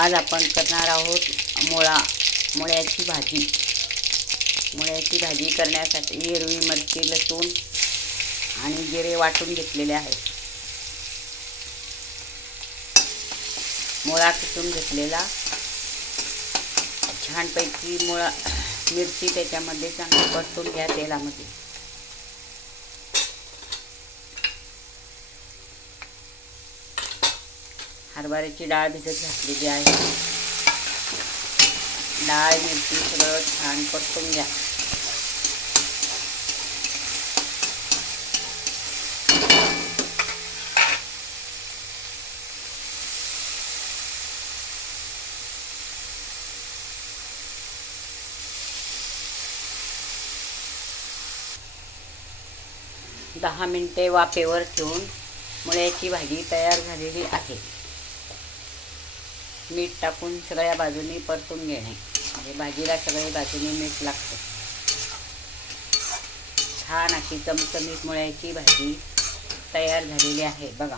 आज आपण करणार आहोत मुळ्याची भाजी। मुळ्याची भाजी करण्यासाठी हिरवी मिरची, लसूण आणि जिरे वाटून घेतलेले आहेत। मुळा किसून घेतलेला, छानपैकी मिरची त्याच्यामध्ये चांगली परतून घ्या तेलामध्ये। हरभऱ्याची डाळ भिजत घातलेली आहे। डाळ मिरची सगळं छान परतून घ्या। दहा मिनिटे वाफेवर ठेवून मुळ्याची भाजी तयार झालेली आहे। मीठ टाकून सगळ्या बाजूनी परतून घेणे, म्हणजे भाजीला सगळ्या बाजूनी मीठ लागतं। छान अशी चमचमीत मुळ्याची भाजी तयार झालेली आहे बघा।